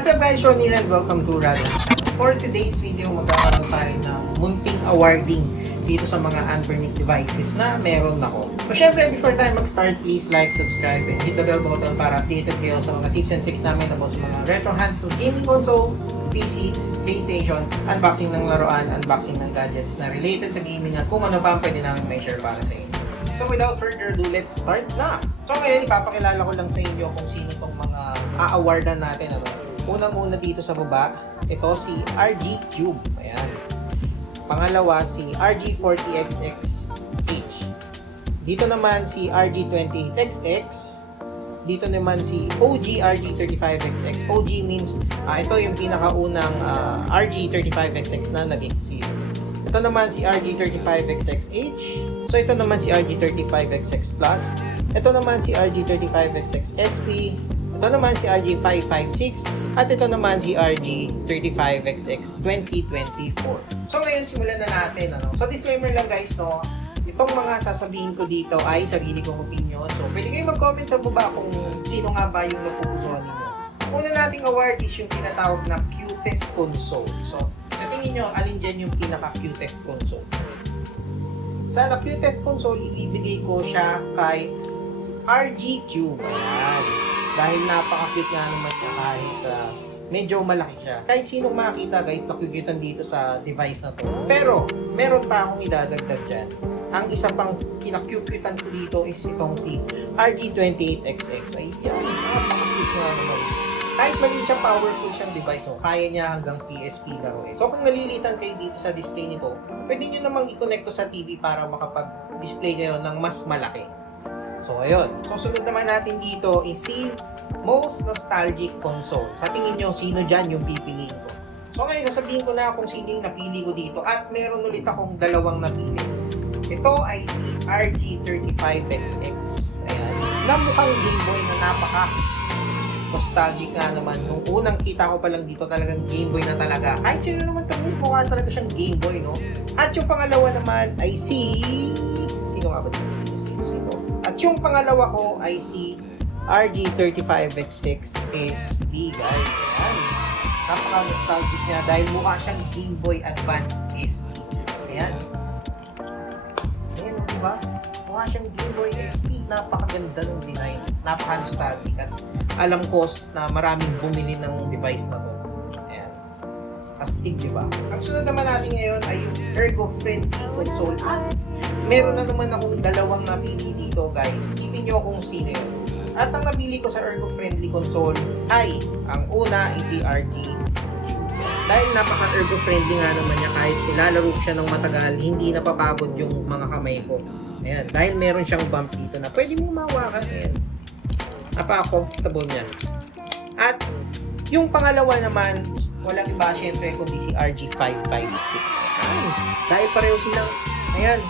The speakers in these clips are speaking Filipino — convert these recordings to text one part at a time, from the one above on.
What's up guys, Ronnie and welcome to Rad. For today's video, magkakaroon tayo ng munting awarding dito sa mga Anbernic devices na meron ako. So syempre, before tayo mag-start, please like, subscribe, and hit the bell button para updated kayo sa mga tips and tricks namin about sa mga retro handheld gaming console, PC, PlayStation, unboxing ng laruan, unboxing ng gadgets na related sa gaming at kung ano pa ang pwede namin may share para sa inyo. So without further ado, let's start na! So ngayon, ipapakilala ko lang sa inyo kung sino tong mga a-awardan natin. Unang-una dito sa baba, ito si RG Cube. Ayan. Pangalawa, si RG40XX-H. Dito naman si RG28XX. Dito naman si OG RG35XX. OG means, ito yung pinakaunang RG35XX na nag-exist. Ito naman si RG35XX-H. So ito naman si RG35XX Plus. Ito naman si RG35XX-SP. Ito naman si RG556 at ito naman si RG35XX 2024. So ngayon simulan na natin. So disclaimer lang guys, no? Itong mga sasabihin ko dito ay sarili kong opinion. So pwede kayong mag-comment sa baba kung sino nga ba yung napupusuan ninyo. Una nating award is yung tinatawag na cutest console. So sa tingin nyo, alin dyan yung pinaka-cutest console? Sa cutest console, ibibigay ko siya kay RG Cube. Ayan. Dahil napaka-cute nga naman niya kahit medyo malaki siya. Kahit sinong makita guys, nakukutan dito sa device na to. Pero, meron pa akong idadagdag dyan. Ang isa pang kinakukutan ko dito is itong si RG28XX. Ayan, napaka-cute nga naman. Kahit maliit siya, powerful siyang device. So, kaya niya hanggang PSP laruin. So, kung nalilitan kayo dito sa display nito, pwede nyo namang i-connect to sa TV para makapag-display kayo ng mas malaki. So, ayun. So, sunod naman natin dito is si most nostalgic console. Sa tingin nyo, sino dyan yung pipiliin ko? So, ngayon, sasabihin ko na kung sino yung napili ko dito. At meron ulit akong dalawang napili. Ito ay si RG35XX. Ayan. Na mukhang Game Boy na napaka-nostalgic nga naman. Nung unang kita ko pa lang dito, talagang Game Boy na talaga. Kahit sino naman ito, mukha talaga siyang Game Boy, no? At yung pangalawa naman ay si... Sino nga ba dito? At yung pangalawa ko ay si RG35X6 SP, guys. Ayan. Napaka-nostalgic niya dahil mukha siyang Game Boy Advance SP. Ayan. Ayan, diba? Mukha siyang Game Boy SP. Napakaganda ng design. Napaka-nostalgic. At alam ko na maraming bumili ng device na to. Ayan. Astig, diba? Ang sunod naman natin ngayon ay yung ergo-friendly console. At meron na naman akong dalawang napili dito, guys. Isipin nyo kung sino yun. At ang napili ko sa ergo-friendly console ay, ang una ay si RG Cube. Dahil napaka-ergo-friendly nga naman niya, kahit nilalaro siya ng matagal, hindi napapagod yung mga kamay ko. Ayan, dahil meron siyang bump dito na pwede mong mahawakan. Ayan. Napaka-comfortable niya. At yung pangalawa naman, walang iba syempre kundi si RG556. Ayan. Dahil pareho silang, ayan,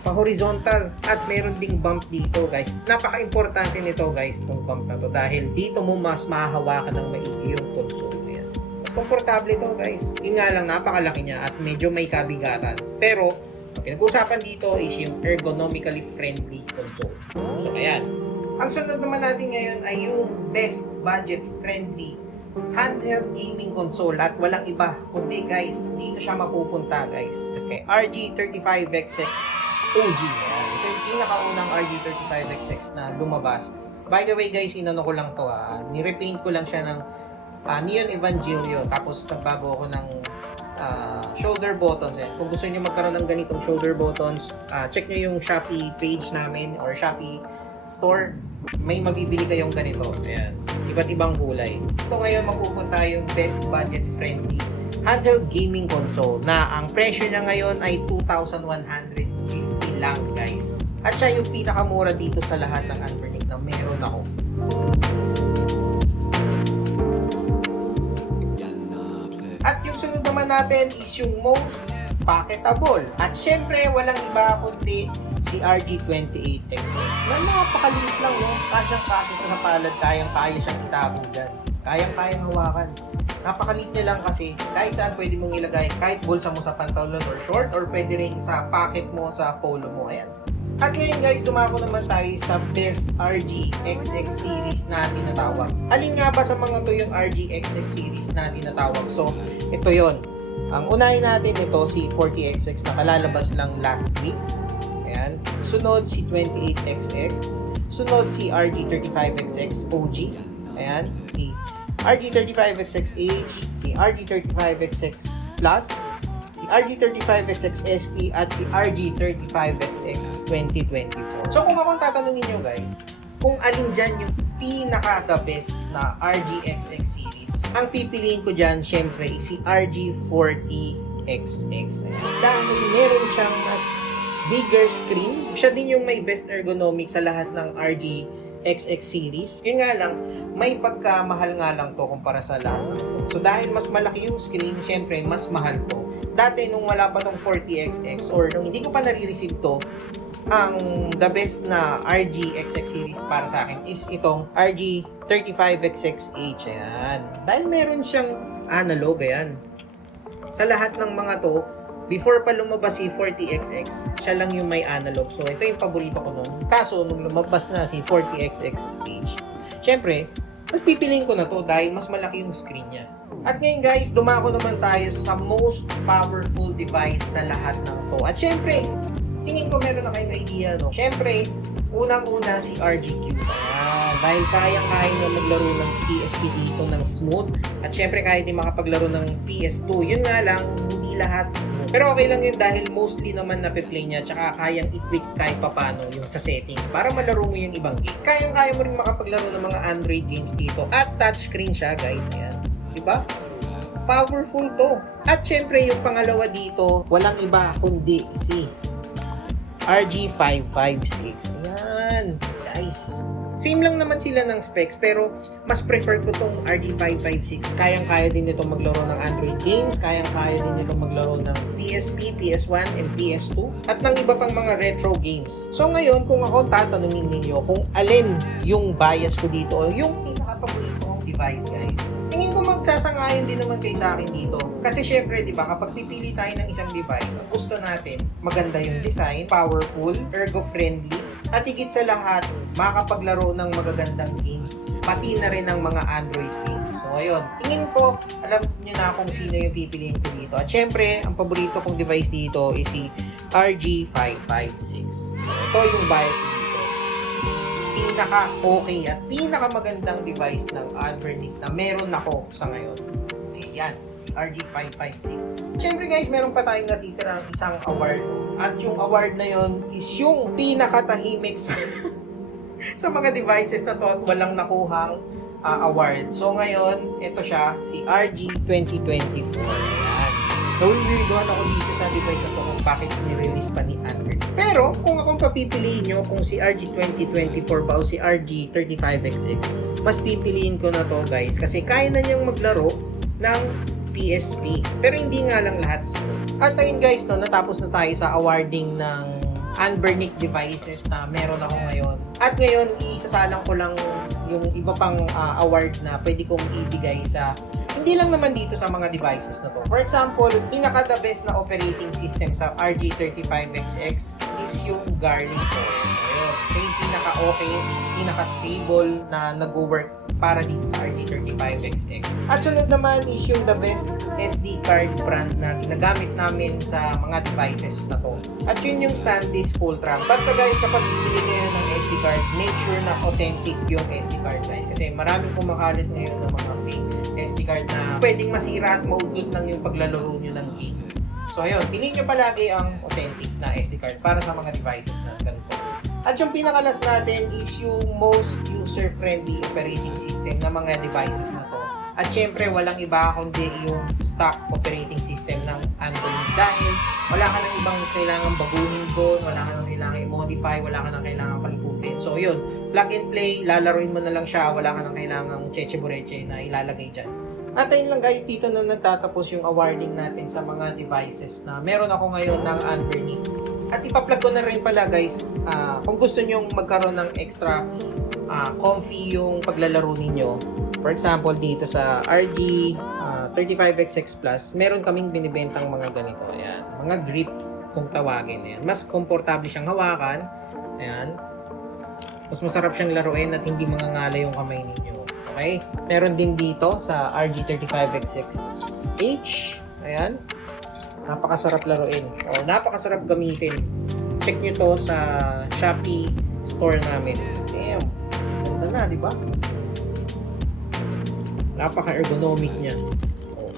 pa-horizontal at meron ding bump dito, guys. Napaka-importante nito, guys, itong bump na to dahil dito mo mas mahahawakan ng maigi yung console. Ayan. Mas komportable ito, guys. Yun nga lang, napakalaki niya at medyo may kabigatan. Pero, ang pinag-uusapan dito is yung ergonomically friendly console. So, ayan. Ang sunod naman natin ngayon ay yung best budget-friendly handheld gaming console at walang iba kundi guys, dito siya mapupunta guys. Okay, RG35XX OG. Ito yung pinakaunang RG35XX na lumabas. By the way guys, inano ko lang to nirepaint ko lang siya ng Neon Evangelion tapos nagbago ako ng shoulder buttons. Kung gusto niyo magkaroon ng ganitong shoulder buttons, check niyo yung Shopee page namin or Shopee store. May mabibili kayong ganito. Ayan. Iba't ibang kulay. Ito ngayon mapupunta yung best budget friendly handheld gaming console na ang presyo niya ngayon ay 2,150 lang guys. At siya yung pinakamura dito sa lahat ng Anbernic na meron ako. At yung sunod naman natin is yung most packetable. At syempre, walang iba kundi si RG28XX na napakaliit lang, no? Kasyang-kasya sa napalad, kayang-kaya siyang itapon dyan. Kayang-kayang hawakan. Napakaliit niya lang kasi kahit saan pwede mong ilagay. Kahit bulsa mo sa pantalon or short or pwede rin sa pocket mo sa polo mo. Ayan. At ngayon guys, dumako naman tayo sa best RG XX series na tinatawag. Alin nga ba sa mga to yung RG XX series na tinatawag? So, ito yon. Ang unahin natin ito si 40XX na kalalabas lang last week. Ayan. Sunod si 28XX. Sunod si RG35XX OG. Ayan. Si RG35XX-H, si RG35XX Plus, si RG35XX SP, at si RG35XX 2024. So kung akong tatanungin nyo guys, kung alin dyan yung pinaka-the best na RGXX series, ang pipiliin ko dyan syempre is si RG40XX. Dahil meron siyang mas bigger screen. Siya din yung may best ergonomics sa lahat ng RGXX series. Yun nga lang, may pagkamahal nga lang to kumpara sa lahat. So dahil mas malaki yung screen, syempre mas mahal to. Dati nung wala pa tong 40XX or nung hindi ko pa nare-receive to, ang the best na RGXX series para sa akin is itong RG35XX-H. Ayan. Dahil meron siyang analog, ayan. Sa lahat ng mga to, before pa lumabas si 40XX, siya lang yung may analog. So, ito yung paborito ko nun. Kaso, nung lumabas na si 40XX-H, syempre, mas pipiliin ko na to dahil mas malaki yung screen niya. At ngayon guys, dumako naman tayo sa most powerful device sa lahat ng to. At syempre, tingin ko meron na kayong idea, no? Syempre, unang-una si RGQ. Dahil kayang-kaya niya maglaro ng PSP dito ng smooth. At syempre, kaya din makapaglaro ng PS2. Yun nga lang, hindi lahat smooth. Pero okay lang yun dahil mostly naman nape-play niya. Tsaka kayang i-tweak kahit papano yung sa settings para malaro mo yung ibang game. Kayang-kaya mo rin makapaglaro ng mga Android games dito. At touchscreen siya, guys. Ayan. Diba? Powerful to. At syempre, yung pangalawa dito, walang iba kundi si RG556. Ayan. Guys. Same lang naman sila ng specs pero mas prefer ko tong RG556. Kayang-kaya din nito maglaro ng Android games, kayang-kaya din nito maglaro ng PSP, PS1, and PS2 at ng iba pang mga retro games. So ngayon, kung ako tatanungin ninyo kung alin yung bias ko dito o yung pinaka-paborito kong device guys, tingin ko magsasangayon din naman kayo sa akin dito. Kasi syempre, di ba, kapag pipili tayo ng isang device, ang gusto natin, maganda yung design, powerful, ergo-friendly, at higit sa lahat, makapaglaro ng magagandang games. Pati na rin ng mga Android games. So, ayun. Tingin ko, alam nyo na kung sino yung pipiliin ko dito. At syempre, ang paborito kong device dito is si RG556. Ito yung bias ko dito. Pinaka-okay at pinaka-magandang device ng Anbernic na meron ako sa ngayon. Ayan, si RG556. Siyempre guys, meron pa tayong natitirang isang award. At yung award na yon is yung pinakatahimik sa, sa mga devices na to at walang nakuhang award. So ngayon, ito siya, si RG2024. Ayan. Nawilwildohan ako dito sa device na to kung bakit nirelease pa ni Anbernic. Pero kung akong papipiliin nyo kung si RG2024 ba o si RG35XX, mas pipiliin ko na to guys kasi kaya na niyang maglaro ng PSP. Pero hindi nga lang lahat. At ayun guys, no, natapos na tayo sa awarding ng Anbernic devices na meron ako ngayon. At ngayon, isasalang ko lang yung iba pang award na pwede kong ibigay sa hindi lang naman dito sa mga devices na to. For example, pinaka-the best na operating system sa RG35XX is yung Garling OS. Ayun, yung pinaka-okay, pinaka-stable na nag-work para dito sa RG35XX. At sunod naman is yung the best SD card brand na ginagamit namin sa mga devices na to. At yun yung SanDisk Ultra. Basta guys, kapag bibili kayo ng SD card, make sure na authentic yung SD card guys. Kasi maraming kumakalit ngayon ng mga fake SD card na pwedeng masira at maudlot lang yung paglalaro nyo ng games. So ayun, piliin nyo palagi ang authentic na SD card para sa mga devices na ganito. At yung pinakalas natin is yung most user-friendly operating system ng mga devices na to. At syempre, walang iba kundi yung stock operating system ng Android. Dahil wala ka nang ibang kailangan baguhin doon, wala ka nang kailangan i-modify, wala ka nang kailangan palikutin. So yun, plug and play, lalaroin mo na lang siya, wala ka nang kailangan cheche-bureche na ilalagay dyan. At ayun lang guys, dito na nagtatapos yung awarding natin sa mga devices na meron ako ngayon ng Anbernic. At ipa-plug ko na rin pala guys, kung gusto nyong magkaroon ng extra comfy yung paglalaro ninyo. For example, dito sa RG 35XX Plus, meron kaming binibentang mga ganito. Ayan, mga grip kung tawagin. Ayan. Mas komportable siyang hawakan Ayan. Mas masarap siyang laruin at hindi mangangala yung kamay ninyo. Okay? Meron din dito sa RG35XX-H. Ayan. Napakasarap laruin. O, napakasarap gamitin. Check nyo to sa Shopee store namin. Damn. Ganda na, di ba? Napaka-ergonomic niya. O.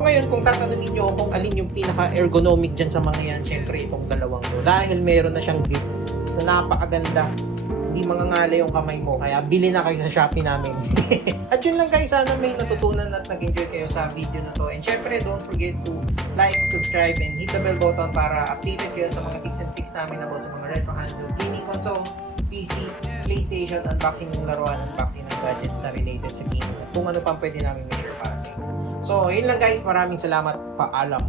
Ngayon, kung tatanungin nyo kung alin yung pinaka-ergonomic dyan sa mga yan, syempre itong dalawang to. Dahil meron na siyang grip na napakaganda. Hindi mangangala yung kamay mo. Kaya bili na kayo sa Shopee namin. At yun lang guys, sana may natutunan at nag-enjoy kayo sa video na to. And syempre, don't forget to like, subscribe, and hit the bell button para updated kayo sa mga tips and tricks namin about sa mga retro handheld gaming console, PC, PlayStation, unboxing ng laruan, unboxing ng gadgets na related sa gaming. At kung ano pang pwede namin may share para sa inyo. So, yun lang guys. Maraming salamat. Paalam.